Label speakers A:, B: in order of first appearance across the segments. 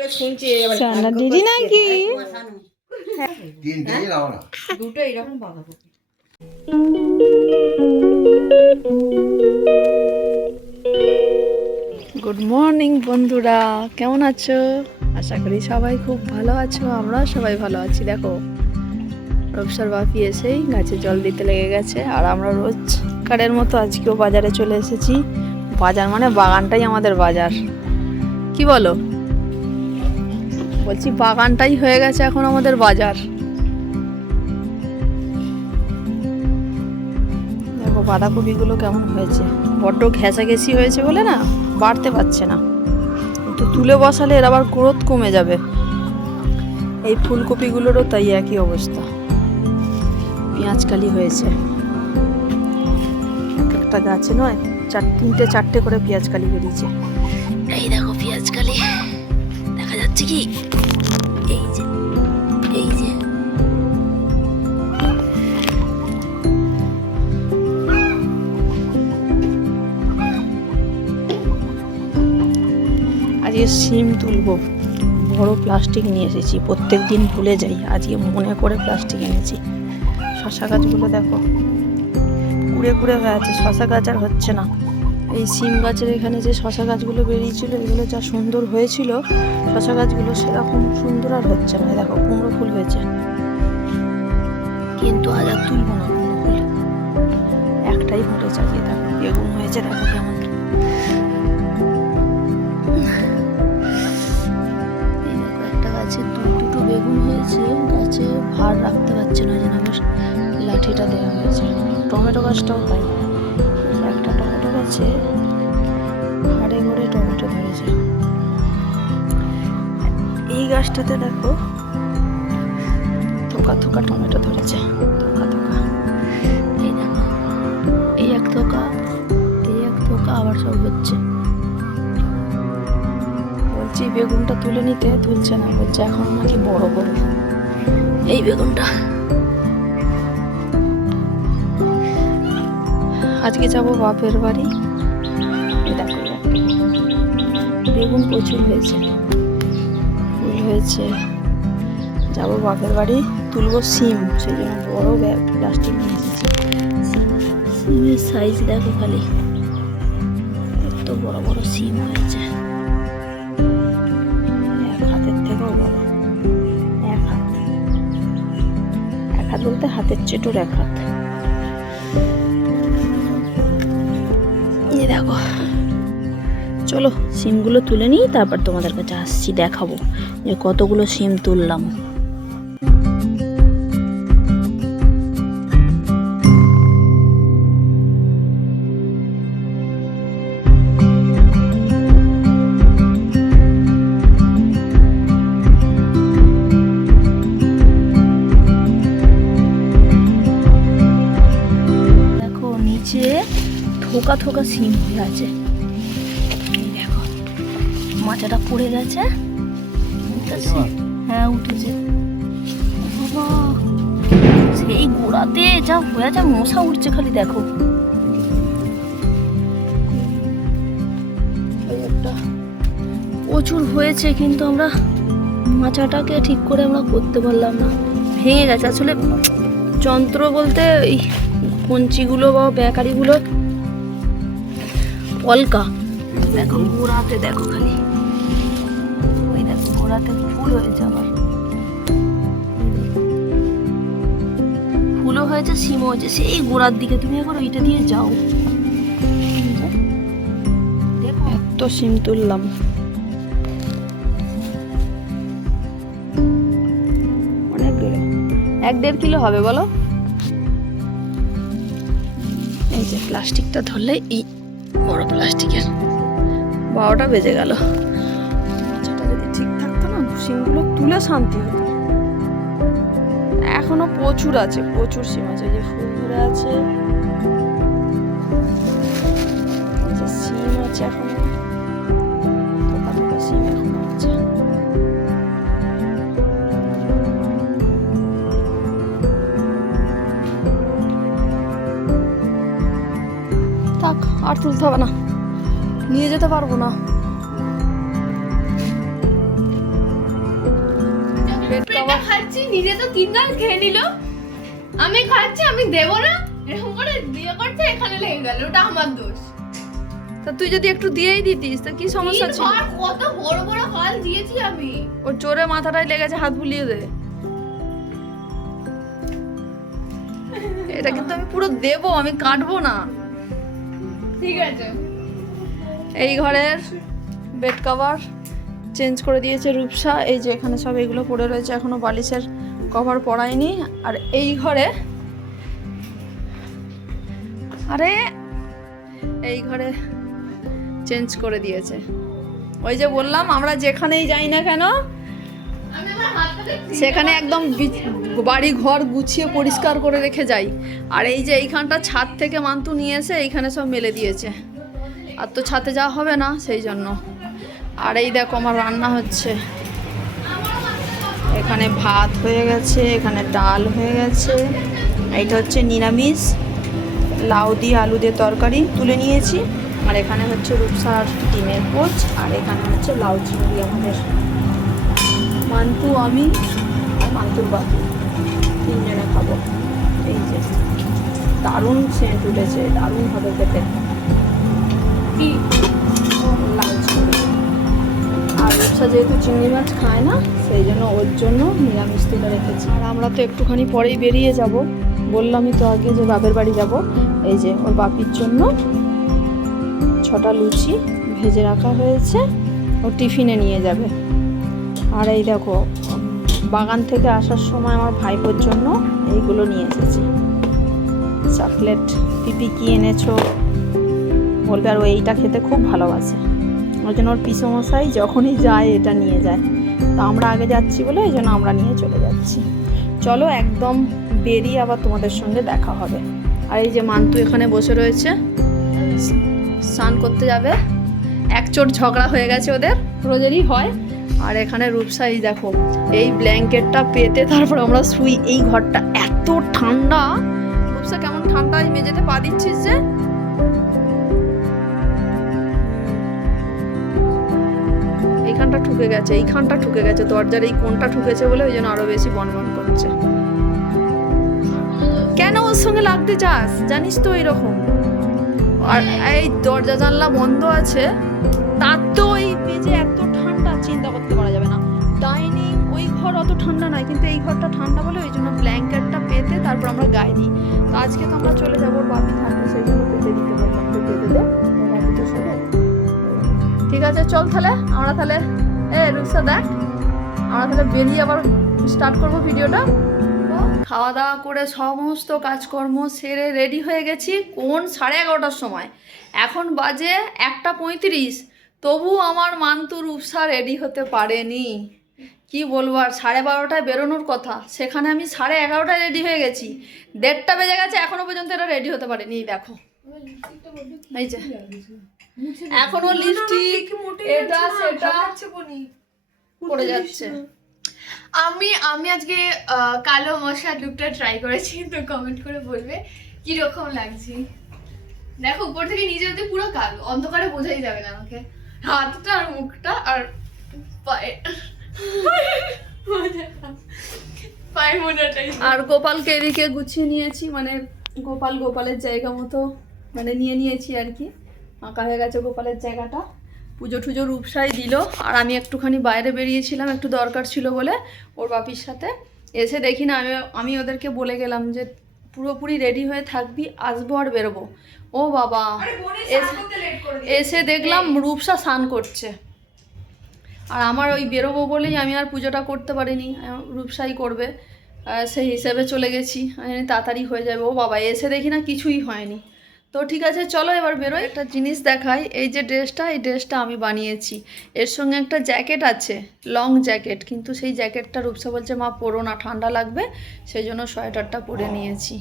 A: করে শুনছি এবার
B: চানা দিদি নাকি?
C: তিনটেই নাও না।
A: দুটো এরকম বাঁধাকপি।
B: গুড মর্নিং বন্ধুরা। কেমন আছো? আশা করি সবাই খুব ভালো আছো আমরা সবাই ভালো আছি। দেখো রবসার বাপি এসেই গাছে জল দিতে লেগে গেছে আর আমরা রোজ কারের মতো আজকেও বাজারে চলে এসেছি। বাজার মানে বাগানটাই আমাদের বাজার। কি বলো? বলছি, বাগানটাই হয়ে গেছে এখন আমাদের বাজার। দেখো বাঁধাকপিগুলো কেমন হয়েছে। বড্ড ঘেঁষাঘেঁষি হয়েছে বলে না, বাড়তে পারছে না। তো তুলে বসালে এর আবার গ্রোথ কমে যাবে। এই ফুলকপিগুলোরও তাই একই অবস্থা। পেঁয়াজকালি হয়েছে। একটা গাছে নয়, চার তিনটে চারটে করে পেঁয়াজকালি বেরিয়েছে। এই দেখো পেঁয়াজকালি কি? এই যে এই যে। আজকে সিম তুলবো। বড় প্লাস্টিক নিয়ে এসেছি। প্রত্যেক দিন ভুলে যাই। আজকে মনে করে প্লাস্টিক এনেছি। শশা গাছগুলো দেখো। কুড়ে কুড়ে হয়ে আছে। শশা গাছ আর হচ্ছে না। এই সিম গাছের এখানে যে শশা গাছগুলো বেরিয়েছিল, এগুলো যা সুন্দর হয়েছিল, শশা গাছগুলো সেরকম সুন্দর আর হচ্ছে না। দেখো, কুমড়ো ফুল হয়েছে। কিন্তু আজ আর তুলবো না কুমড়ো ফুল। একটাই ফুটেছে আজকে দেখো, বেগুন হয়েছে, দেখো কেমন। দুটো বেগুন হয়েছে, গাছে ভার রাখতে পারছে না যেন আমার লাঠিটা দেওয়া হয়েছে। টমেটো গাছটাও তাই। টমেটো হাড়ে ঘরে টমেটো ধরেছে। এই গাছটাতে দেখো, থোকা থোকা টমেটো ধরেছে। থোকা থোকা। এই দেখো এক থোকা, এই এক থোকা আবার সব হচ্ছে। বলছি, বেগুনটা তুলে নিতে, তুলছে না, বলছে এখন নাকি বড় বড় এই বেগুনটা। আজকে যাব বাপের বাড়ি। দেখো বেগুন। প্রচুর হয়েছে। ফুল হয়েছে। যাব বাপের বাড়ি। তুলবো সিম, সেই জন্য বড় ব্যাগ প্লাস্টিক নিয়ে এসেছি। সিমের সাইজ দেখো খালি। এত বড় বড় সিম হয়েছে। এক হাতের এক হাত। এক হাত বলতে হাতের চেটোর এক হাত। দেখো। চলো সিমগুলো তুলে নিই তারপর তোমাদের কাছে আসছি দেখাবো যে কতগুলো সিম তুললাম। থোকা থোকা সিম হয়ে আছে দেখো মাচাটা পড়ে গেছে। হ্যাঁ উঠেছে। সেই গোড়াতে যা হয়ে হয়েছে মশা উঠছে খালি দেখো। প্রচুর হয়েছে কিন্তু আমরা মাচাটাকে ঠিক করে আমরা করতে পারলাম না। ভেঙে গেছে। আসলে যন্ত্র বলতে এই কঞ্চিগুলো বা বেকারিগুলো পলকা। দেখো গোড়াতে দেখো খালি। ওই দেখো গোড়াতে ফুল হয়েছে আবার। ফুলও হয়েছে সিমও হয়েছে। সেই গোড়ার দিকে তুমি একবার ওইটা দিয়ে যাও। এত সিম তুললাম। অনেকগুলো এক দেড় কিলো হবে বলো? এই যে প্লাস্টিকটা ধরলে এই বড় প্লাস্টিকের বারোটা বেজে গেল। মাচাটা যদি ঠিক থাকতো না সিমগুলো তুলে শান্তি হতো। এখনও প্রচুর আছে প্রচুর সিম আছে যে ফুল ধরে আছে। আর তুলতে হবে না। নিয়ে যেতে পারব না।
D: খাচ্ছি নিজে তো তিন ডাল খেয়ে নিল। আমি খাচ্ছি আমি দেবো না। এরকম করে দিয়ে করছে এখানে লেগে গেল ওটা আমার দোষ।
B: তা তুই যদি একটু দিয়েই দিতিস তা কি সমস্যা ছিল?
D: তিনবার কত বড় বড় হাল দিয়েছি আমি।
B: ওর জোরে মাথাটাই লেগেছে হাত বুলিয়ে দে। এটা কিন্তু আমি পুরো দেবো আমি কাটবো না।
D: ঠিক আছে।
B: এই ঘরের বেড কভার চেঞ্জ করে দিয়েছে রূপসা। এই যে এখানে সব এগুলো পড়ে রয়েছে এখনও বালিশের কভার পরায়নি আর এই ঘরে আরে এই ঘরে চেঞ্জ করে দিয়েছে। ওই যে বললাম আমরা যেখানেই যাই না কেন সেখানে একদম বাড়ি ঘর গুছিয়ে পরিষ্কার করে রেখে যাই। আর এই যে এইখানটা ছাদ থেকে মান্তু নিয়ে এসে এইখানে সব মেলে দিয়েছে। আর তো ছাদে যাওয়া হবে না সেই জন্য। আর এই দেখো আমার রান্না হচ্ছে। এখানে ভাত হয়ে গেছে, এখানে ডাল হয়ে গেছে। এইটা হচ্ছে নিরামিষ। লাউ দিয়ে আলু দিয়ে তরকারি তুলে নিয়েছি। আর এখানে হচ্ছে রূপসার ডিমের পোচ, আর এখানে হচ্ছে লাউ চিংড়ি আমাদের। মান্তু আমি মান্তুর বাপি। খাব এই যে, দারুণ সেন্ট উঠেছে দারুণ হবে খেতে লাল চিংড়ি আর রূপসা যেহেতু চিংড়ি মাছ খায় না, সেই জন্য ওর জন্য নিরামিষ তুলে রেখেছি। আর আমরা তো একটুখানি পরেই বেরিয়ে যাব। বললামই তো আগে যে বাপের বাড়ি যাব। এই যে, ওর বাপির জন্য ছটা লুচি ভেজে রাখা হয়েছে। ও টিফিনে নিয়ে যাবে। আর এই দেখো বাগান থেকে আসার সময় আমার ভাইপোর জন্য এইগুলো নিয়ে এসেছি। চকলেট, পিপি কি এনেছো? বলবে, আর এইটা খেতে খুব ভালোবাসে। ওই জন্য ওর পিসমশাই যখনই যায়, এটা নিয়ে যায়। তো আমরা আগে যাচ্ছি বলে ওই জন্য আমরা নিয়ে চলে যাচ্ছি। চলো, একদম বেরিয়ে আবার তোমাদের সঙ্গে দেখা হবে। আর এই যে মান্তু এখানে বসে রয়েছে, স্নান করতে যাবে। এক চোট ঝগড়া হয়ে গেছে ওদের, রোজেরই হয়। আর এখানে রূপসাই, দেখো এই ব্ল্যাঙ্কেটটা পেতে তারপর আমরা শুই। এই ঘরটা এত ঠান্ডা। রূপসা, কেমন ঠান্ডায় মেঝেতে পা দিচ্ছিস যে? এইখানটা ঠুকে গেছে, এইখানটা ঠুকে গেছে। দরজার এই কোনটা ঠুকেছে বলে ওই জন্য আরও বেশি বনবন করছে। কেন ওর সঙ্গে লাগতে চাস? জানিস তো এরকম আর এই দরজা জানলা বন্ধ আছে, তার তো ওই মেঝে এত ঠান্ডা, চিন্তা করতে পারা যাবে না। ডাইনিং, ওই ঘর অত ঠান্ডা নয়, কিন্তু এই ঘরটা ঠান্ডা বলে ওই জন্য ব্ল্যাঙ্কেটটা পেতে তারপর আমরা গায়ে দিই। তো আজকে তো আমরা চলে যাব বাপি থাকবে সেই জন্য পেতে দিতে শোবে। ঠিক আছে, চল তাহলে, আমরা তাহলে এ রুকসা দেখ, আমরা তাহলে বেরিয়ে আবার স্টার্ট করব ভিডিওটা। খাওয়া দাওয়া করে সমস্ত কাজকর্ম সেরে রেডি হয়ে গেছি কোন সাড়ে এগারোটার সময়। এখন বাজে একটা পঁয়ত্রিশ, তবু আমার মান্তু রূপসা রেডি হতে পারেনি। কি বলব আর সাড়ে বারোটায় বেরোনোর কথা। সেখানে আমি সাড়ে এগারোটায় রেডি হয়ে গেছি। দেড়টা বেজে গেছে এখনও পর্যন্ত এটা রেডি হতে পারেনি দেখো। এই যে। এখনও লিপস্টিক এটা সেটা পড়ে যাচ্ছে।
D: আমি আমি আজকে কালো মশা লুকটা ট্রাই করেছি তো কমেন্ট করে বলবে কি রকম লাগছে। দেখো উপর থেকে নিচে অব্দি পুরো কালো অন্ধকারে বোঝাই যাবে না আমাকে। হাতটা আর মুখটা আর পায়ে।
B: আর গোপালকে এদিকে গুছিয়ে নিয়েছি মানে গোপাল গোপালের জায়গা মতো মানে নিয়ে নিয়েছি আর কি। আঁকা হয়ে গেছে গোপালের জায়গাটা। পুজো টুজো রূপসাই দিল আর আমি একটুখানি বাইরে বেরিয়েছিলাম একটু দরকার ছিল বলে ওর বাপির সাথে। এসে দেখি না আমি আমি ওদেরকে বলে গেলাম যে পুরোপুরি রেডি হয়ে থাকবি আসব আর বেরোবো। ও বাবা এসে- এসে দেখলাম রূপসা স্নান করছে। আর আমার ওই বেরোবো বলেই আমি আর পুজোটা করতে পারিনি রূপসাই করবে সেই হিসেবে চলে গেছি আমি তাড়াতাড়ি হয়ে যাবে। ও বাবা, এসে দেখি না কিছুই হয়নি। তো ঠিক আছে, চলো এবার বেরোই। একটা জিনিস দেখাই, এই যে ড্রেসটা, এই ড্রেসটা আমি বানিয়েছি। এর সঙ্গে একটা জ্যাকেট আছে, লং জ্যাকেট, কিন্তু সেই জ্যাকেটটা রূপসা বলছে, মা, পরো না, ঠান্ডা লাগবে। সেই জন্য সোয়েটারটা পরে নিয়েছি।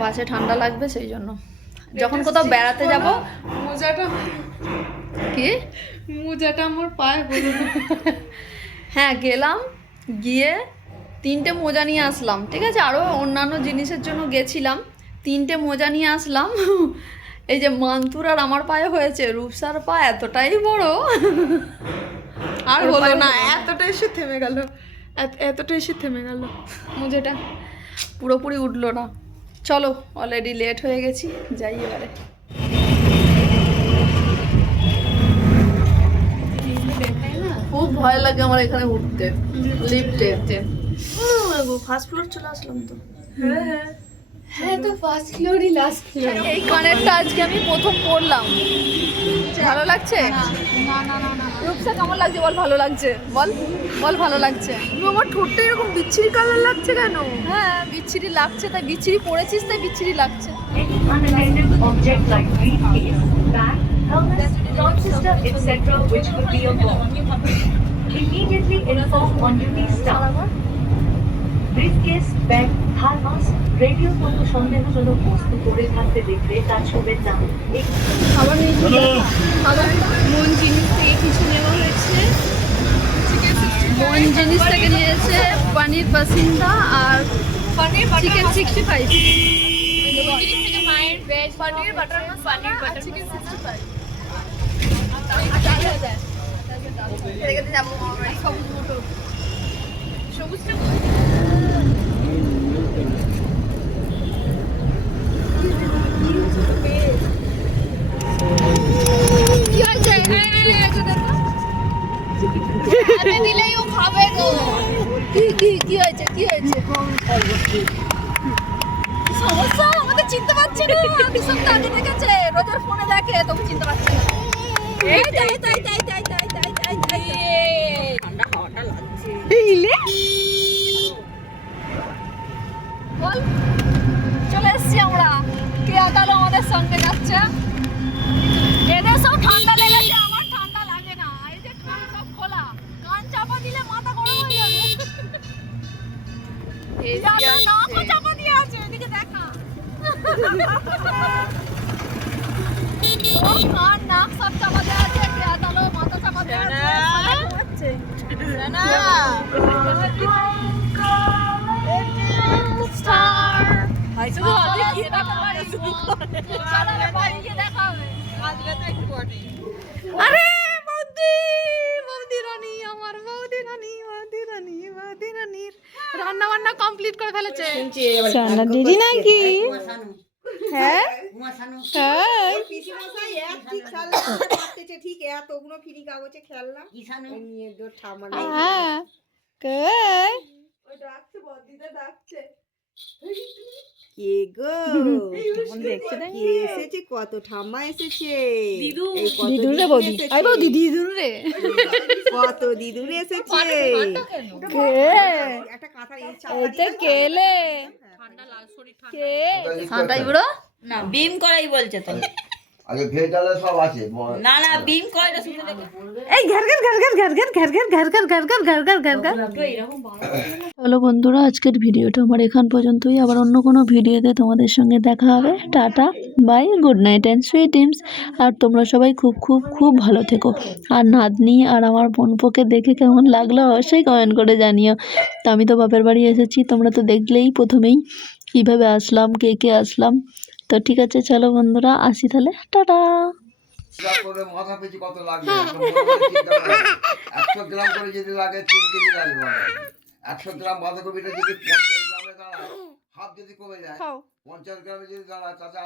B: বাসে ঠান্ডা লাগবে সেই জন্য। যখন কোথাও বেড়াতে যাব।
D: মোজাটা
B: কি?
D: মোজাটা আমার পায়ে হলো
B: হ্যাঁ গেলাম গিয়ে তিনটে মোজা নিয়ে আসলাম ঠিক আছে? আরও অন্যান্য জিনিসের জন্য গেছিলাম। তিনটে মোজা নিয়ে আসলাম। এই যে মান্তুর আর আমার পায়ে হয়েছে রূপসার পা এতটাই বড়।
D: আর হলো না। এতটা এসে থেমে গেল।
E: এত- এতটা এসে থেমে গেল। মুজেটা। পুরোপুরি উঠল না। চলো অলরেডি লেট হয়ে গেছি যাই এবারে। খুব ভয় লাগে আমার এখানে উঠতে লিফটে ফার্স্ট ফ্লোর চলে আসলাম তো।
D: হ্যাঁ। তো ফার্স্ট ফ্লোরই লাস্ট ফ্লোর
E: এই কানেরটা আজকে আমি প্রথম পড়লাম ভালো লাগছে
D: না না না না
E: রূপসা কেমন লাগছে বল ভালো লাগছে বল বল ভালো লাগছে তুমি আমার ঠোঁটটা এরকম বিচ্ছিরি কালার লাগছে কেন হ্যাঁ বিচ্ছিরি লাগছে তাই বিচ্ছিরি পড়েছিস তাই বিচ্ছিরি লাগছে
F: object like briefcase, bag, helmet, sound system, etc., which could be a bomb. Immediately inform on duty staff. Briefcase bag thermos radio মতো সন্দেহজনক বস্তু পড়ে থাকতে দেখলে তা ছবেন না। এই
E: খাবার খাবার
D: মন জিনিস থেকে কিছু নেওয়া হয়েছে।
E: বন জিনিস থেকে নিয়েছে পনির পাসিন্দা আর
D: পনির
E: চিকেন সিক্সটি ফাইভ
D: মায়ের veg paneer butter paneer butter chicken sixty five
E: সমস্যা? আমাদের চিনতে পারছি না। আমি সব আগে দেখেছে রোজার ফোনে দেখে তবু চিনতে পারছি না। এই তাই তাই তাই আরে বৌদি বৌদি রানী আমার বৌদি রানী বৌদি রানী বৌদি রানীর রান্না বান্না কমপ্লিট করে ফেলেছে। রান্না দিদি নাকি? হ্যাঁ? হ্যাঁ?
A: ঠিক খেলনা করতেছে ঠিক এতগুলো ফিরি কাগজে খেলনা নিয়ে দো ঠামা
E: হ্যাঁ কই?
A: ওই ডাকছে বদিদা ডাকছে। কে গো?
E: দেখছে? না
A: কে এসেছে? কত ঠাম্মা এসেছে। দিদু।
E: দিদুর রে বৌদি। আই বৌদি দিদুর রে।
A: কত দিদুর এসেছে।
E: কে?
A: একটা কাঁথা
E: কেলে? কে? ঠান্ডাই বুড়ো
G: না বিম করাই বলছে তো
C: আগে ভেজালে সব আছে
G: না না বিম কয়টা শুধু দেখো
E: এই ঘর ঘর ঘর ঘর ঘর ঘর ঘর ঘর ঘর ঘর ঘর ঘর ঘর ঘর ঘর ঘর হ্যালো বন্ধুরা আজকের ভিডিওটা আমার এখান পর্যন্তই আবার অন্য কোনো ভিডিওতে তোমাদের সঙ্গে দেখা হবে tata bye good night and sweet dreams আর তোমরা সবাই খুব খুব খুব ভালো থেকো আর নাতনি আর আমার বোনপোকে দেখে কেমন লাগল অবশ্যই কমেন্ট করে জানিও তো আমি তো বাপের বাড়ি এসেছি তোমরা তো দেখলেই প্রথমেই কীভাবে আসলাম কে কে আসলাম তো ঠিক আছে চলো বন্ধুরা আসি তাহলে। টাটা!
C: মাথা পিছু কত লাগবে। একশো গ্রাম করে যদি লাগে তিন কেজি লাগবে। একশো গ্রাম বাঁধাকপিটা যদি পঞ্চাশ গ্রামে দাঁড়ায় হাফ যদি কমে যায় পঞ্চাশ গ্রামে যদি দাঁড়ায় তাতে